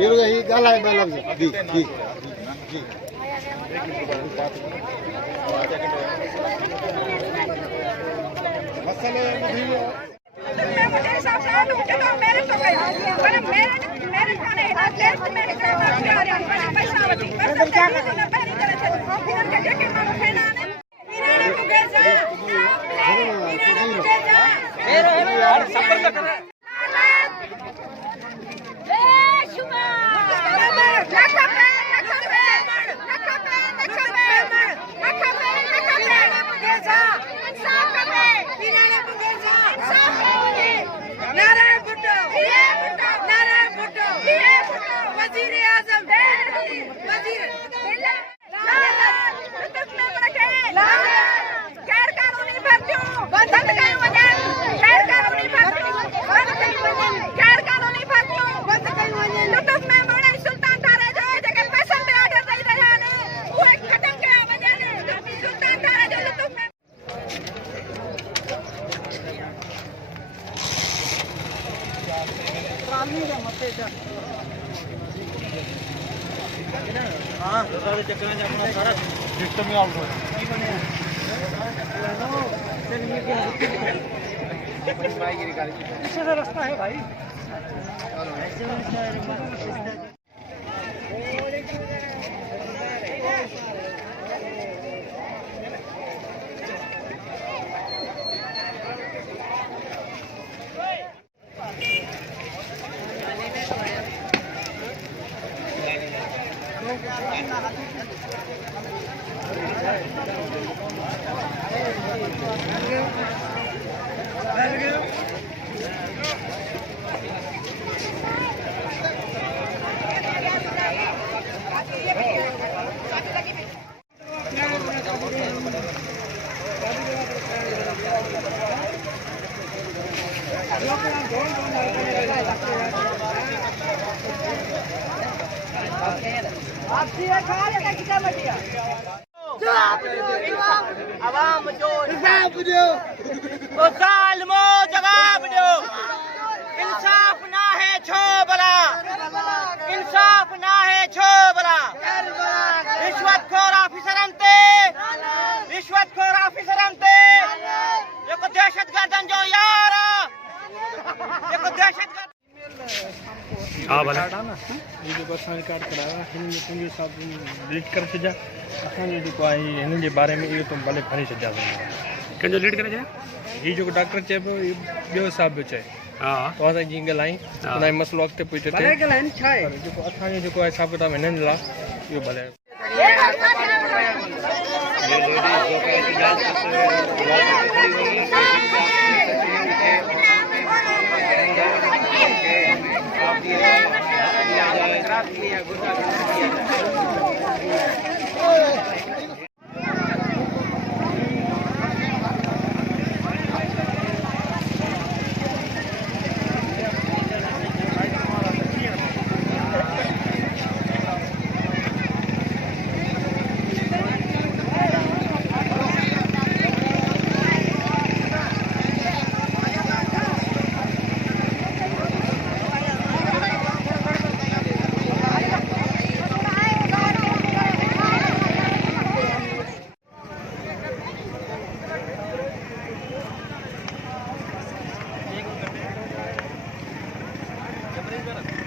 यही गाला है बालम जी जी जी जी मसले मुझे हिसाब से मुझे तो मेरे तो गई पर मेरे खाने टेस्ट में पैसा वाली बस जाने से पहले चले थे फिर के मारो फेना ने मेरे मुझे जा मेरे मुझे जा मेरे संपर्क कर हाँ चक्कर में अपना सारा सिस्टम ही आउट हो गया। रास्ता है भाई आवाम जो जवाब दो ओ जालिमो जवाब दो इंसाफ ना है छो बला इंसाफ ना है छो बला रिश्वतखोर ऑफिसर अंते ये को दहशतगर्दन जो यार ये को दहशतगर्द हाँ भला ये जो असां कार्ड कराया हिन में तुंहिंजे हिसाब लीड करे छॾिया असांजो जेको आहे हिन जे बारे में इहो तुम भले खणी छॾिया कंहिंजो लीड करे छॾिया हीउ जेको डॉक्टर चए पियो इहो ॿियो हिसाब बि चए हा तो असां जीअं ॻाल्हाई हुन जो मसइलो अॻिते पहुचे थिए जेको असांजो जेको आहे हिसाब किताब हिननि लाइ इहो भले ॿुधायो